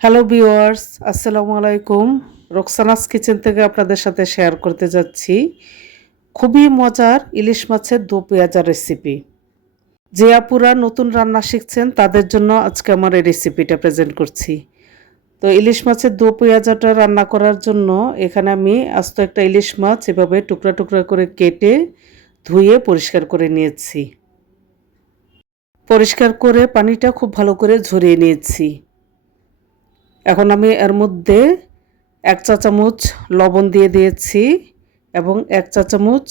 Hello viewers, আসসালামু আলাইকুম। Roksana's kitchen থেকে আপনাদের সাথে শেয়ার করতে যাচ্ছি খুবই মজার ইলিশ মাছের দো পেঁয়াজা রেসিপি। যে আপুরা নতুন রান্না শিখছেন তাদের জন্য আজকে আমার এই রেসিপিটা প্রেজেন্ট করছি। তো ইলিশ মাছের দো পেঁয়াজাটা রান্না করার জন্য এখানে আমি আস্ত একটা ইলিশ মাছ এভাবে টুকরা টুকরা করে কেটে ধুয়ে পরিষ্কার করে নিয়েছি। পরিষ্কার করে পানিটা খুব ভালো করে ঝরিয়ে নিয়েছি। এখন আমি এর মধ্যে 1 চা চামচ লবণ দিয়ে দিয়েছি এবং 1 চা চামচ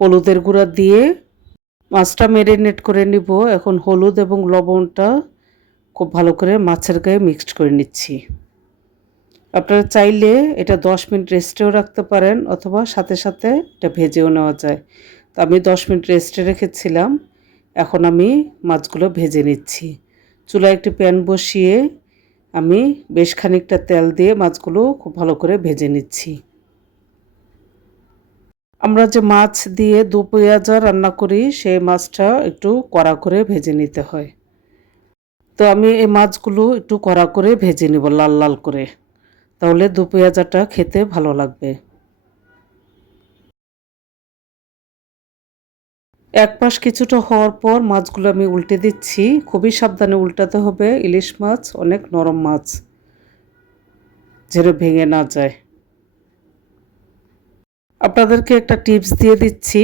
হলুদের গুঁড়া দিয়ে মাছটা ম্যারিনেট করে নিব। এখন হলুদ এবং লবণটা খুব ভালো করে মাছের গায়ে মিক্সড করে নিচ্ছি। আপনারা চাইলে এটা 10 মিনিট রেস্টেও রাখতে পারেন অথবা সাথে সাথে এটা ভেজেও নেওয়া যায়। তো আমি 10 মিনিট রেস্টে রেখেছিলাম। এখন আমি মাছগুলো ভেজে নিচ্ছি। চুলায় একটি প্যান বসিয়ে আমি বেশ খানিকটা তেল দিয়ে মাছগুলো খুব ভালো করে ভেজে নিচ্ছি। আমরা যে মাছ দিয়ে দো পেঁয়াজা রান্না করি সেই মাছটা একটু কড়া করে ভেজে নিতে হয়। তো আমি এই মাছগুলো একটু কড়া করে ভেজে নিব লাল লাল করে, তাহলে দো পেঁয়াজাটা খেতে ভালো লাগবে। এক পাশ কিছুটা হওয়ার পর মাছগুলো আমি উল্টে দিচ্ছি। খুবই সাবধানে উল্টাতে হবে, ইলিশ মাছ অনেক নরম মাছ, যেন ভেঙে না যায়। আপনাদেরকে একটা টিপস দিয়ে দিচ্ছি,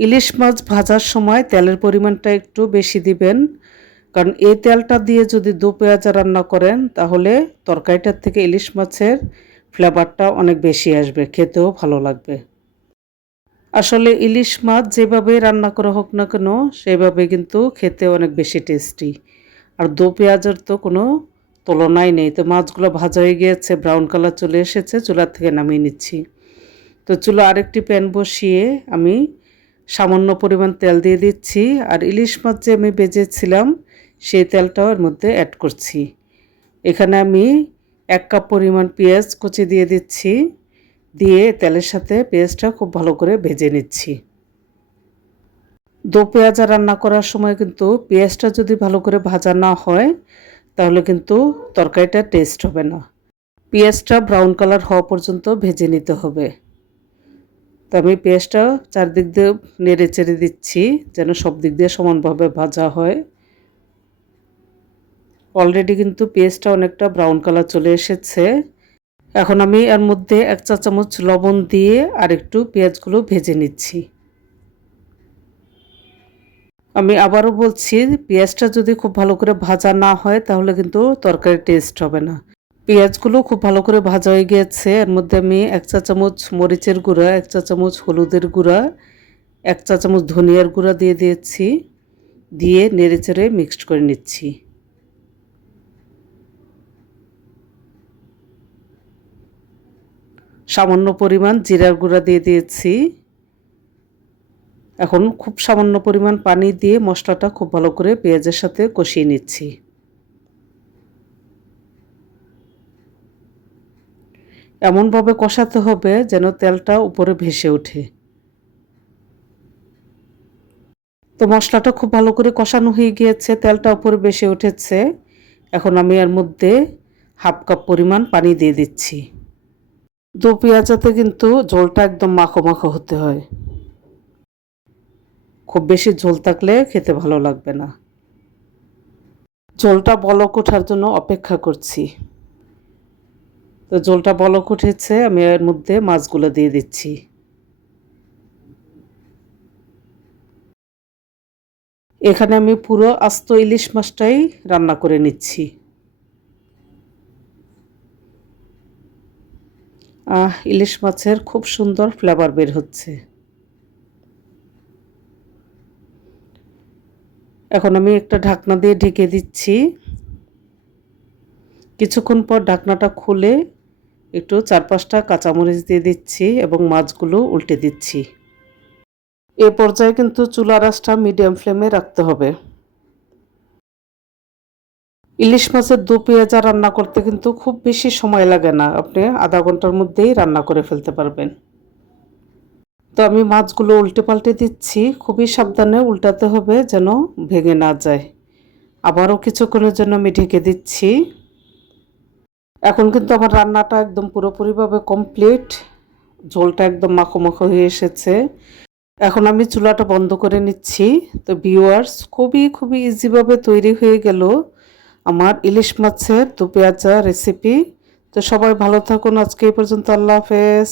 ইলিশ মাছ ভাজার সময় তেলের পরিমাণটা একটু বেশি দিবেন, কারণ এই তেলটা দিয়ে যদি দো পেঁয়াজা রান্না করেন তাহলে তরকারিটার থেকে ইলিশ মাছের ফ্লেভারটা অনেক বেশি আসবে, খেতেও ভালো লাগবে। আসলে ইলিশ মাছ যেভাবে রান্না করা হোক না কেন সেভাবে কিন্তু খেতে অনেক বেশি টেস্টি। আর দো পেঁয়াজের তো কোনো তুলনাই নেই। তো মাছগুলো ভাজা হয়ে গিয়েছে, ব্রাউন কালার চলে এসেছে, চুলা থেকে নামিয়ে নিচ্ছি। তো চুলা আরেকটি প্যান বসিয়ে আমি সামান্য পরিমাণ তেল দিয়ে দিচ্ছি আর ইলিশ মাছ যে আমি ভেজেছিলাম সেই তেলটাও এর মধ্যে অ্যাড করছি। এখানে আমি 1 কাপ পরিমাণ পেঁয়াজ কুচি দিয়ে দিচ্ছি, দিয়ে তেলের সাথে পেঁয়াজটা খুব ভালো করে ভেজে নিচ্ছি। দো পেঁয়াজা রান্না করার সময় কিন্তু পেঁয়াজটা যদি ভালো করে ভাজা না হয় তাহলে কিন্তু তরকারিটা টেস্ট হবে না। পেঁয়াজটা ব্রাউন কালার হওয়া পর্যন্ত ভেজে নিতে হবে। তো আমি পেঁয়াজটা চারদিক দিয়ে নেড়ে চেড়ে দিচ্ছি যেন সব দিক দিয়ে সমানভাবে ভাজা হয়। অলরেডি কিন্তু পেঁয়াজটা অনেকটা ব্রাউন কালার চলে এসেছে। এখন আমি এর মধ্যে 1 চা চামচ লবণ দিয়ে আরেকটু পেঁয়াজগুলো ভেজে নিচ্ছি। আমি আবারও বলছি, পেঁয়াজটা যদি খুব ভালো করে ভাজা না হয় তাহলে কিন্তু তরকারির টেস্ট হবে না। পেঁয়াজগুলো খুব ভালো করে ভাজা হয়ে গিয়েছে। এর মধ্যে আমি 1 চা চামচ মরিচের গুঁড়া, 1 চা চামচ হলুদের গুঁড়া, 1 চা চামচ ধনিয়ার গুঁড়া দিয়ে দিয়েছি, দিয়ে নেড়েচেড়ে মিক্সড করে নিচ্ছি। সামান্য পরিমাণ জিরার গুঁড়া দিয়ে দিয়েছি। এখন খুব সামান্য পরিমাণ পানি দিয়ে মশলাটা খুব ভালো করে পেঁয়াজের সাথে কষিয়ে নিচ্ছি। এমনভাবে কষাতে হবে যেন তেলটা উপরে ভেসে ওঠে। তো মশলাটা খুব ভালো করে কষানো হয়ে গিয়েছে, তেলটা উপরে ভেসে উঠেছে। এখন আমি এর মধ্যে 1/2 কাপ পরিমাণ পানি দিয়ে দিচ্ছি। দো পেঁয়াজাতে কিন্তু ঝোলটা একদম মাখো মাখো হতে হয়, খুব বেশি ঝোল থাকলে খেতে ভালো লাগবে না। ঝোলটা বলক ওঠার জন্য অপেক্ষা করছি। তো ঝোলটা বলক উঠেছে, আমি এর মধ্যে মাছগুলো দিয়ে দিচ্ছি। এখানে আমি পুরো আস্ত ইলিশ মাছটাই রান্না করে নিচ্ছি। ইলিশ মাছের খুব সুন্দর ফ্লেভার বের হচ্ছে। এখন আমি একটা ঢাকনা দিয়ে ঢেকে দিচ্ছি। কিছুক্ষণ পর ঢাকনাটা খুলে একটু 4-5টা কাঁচামরিচ দিয়ে দিচ্ছি এবং মাছগুলো উল্টে দিচ্ছি। এ পর্যায়ে কিন্তু চুলার আঁচটা মিডিয়াম ফ্লেমে রাখতে হবে। ইলিশ মাছের দো পেঁয়াজা রান্না করতে কিন্তু খুব বেশি সময় লাগে না, আপনি আধা ঘন্টার মধ্যেই রান্না করে ফেলতে পারবেন। তো আমি মাছগুলো উল্টে পাল্টে দিচ্ছি, খুবই সাবধানে উল্টাতে হবে যেন ভেঙে না যায়। আবারও কিছুক্ষণের জন্য আমি ঢেকে দিচ্ছি। এখন কিন্তু আমার রান্নাটা একদম পুরোপুরিভাবে কমপ্লিট, ঝোলটা একদম মাখো মাখো হয়ে এসেছে। এখন আমি চুলাটা বন্ধ করে নিচ্ছি। তো ভিউয়ার্স, খুবই খুবই ইজিভাবে তৈরি হয়ে গেল আমার ইলিশ মাছের দো পেঁয়াজা রেসিপি। তো সবাই ভালো থাকুন, আজকে এই পর্যন্ত, আল্লাহ হাফেজ।